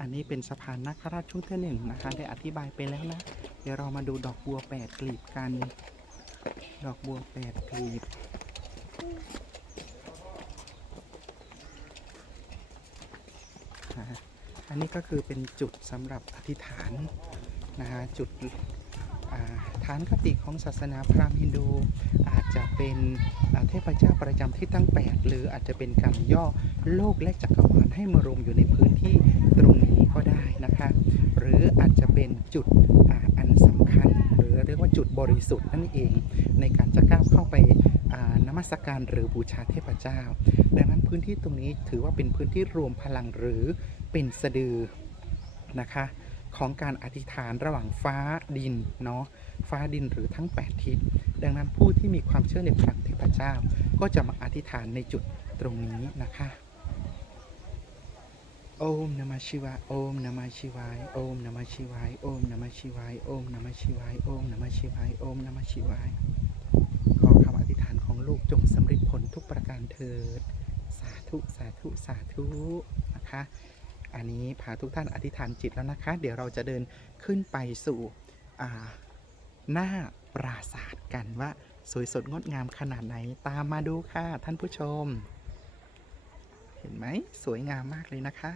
อันนี้เป็นสะพานนักราชชุดที่หนึ่งนะคะได้อธิบายไปแล้วนะ เดี๋ยวเรามาดูดอกบัวแปดกลีบกัน ดอกบัวแปดกลีบอันนี้ก็คือเป็นจุดสำหรับอธิษฐานนะฮะจุด ฐานคติของศาสนาพราหมณ์ฮินดู อาจจะเป็นเทพเจ้าประจำที่ตั้ง 8 หรืออาจจะเป็นการย่อโลกและจักรวาลให้มารวมอยู่ในพื้นที่ตรงนี้ก็ได้นะคะ หรืออาจจะเป็นจุดอ,อันสำคัญ หรือเรียกว่าจุดบริสุทธิ์นั่นเอง ในการจะก้าวเข้าไปนมัสการหรือบูชาเทพเจ้า ดังนั้นพื้นที่ตรงนี้ถือว่าเป็นพื้นที่รวมพลังหรือเป็นสะดือนะคะ ของการอธิษฐานระหว่างฟ้าดินเนาะฟ้าดินหรือทั้ง 8 ทิศ ดังนั้นผู้ที่มีความเชื่อในพลังเทพเจ้า ก็จะมาอธิษฐานในจุดตรงนี้นะคะโอมนมชิวายโอมนมชิวายโอมนมชิวายโอมนมชิวายโอมนมชิวายโอมนมชิวายโอมนมชิวาย ขอคำอธิษฐานของลูกจงสำเร็จผลทุกประการเถิด สาธุ สาธุ สาธุ นะคะ อันนี้พาทุกท่านอธิษฐานจิตแล้วนะคะ เดี๋ยวเราจะเดินขึ้นไปสู่หน้าปราศาสตร์กันว่าสวยสดงดงามขนาดไหนตามมาดูค่ะท่านผู้ชม เห็นไหมสวยงามมากเลยนะคะ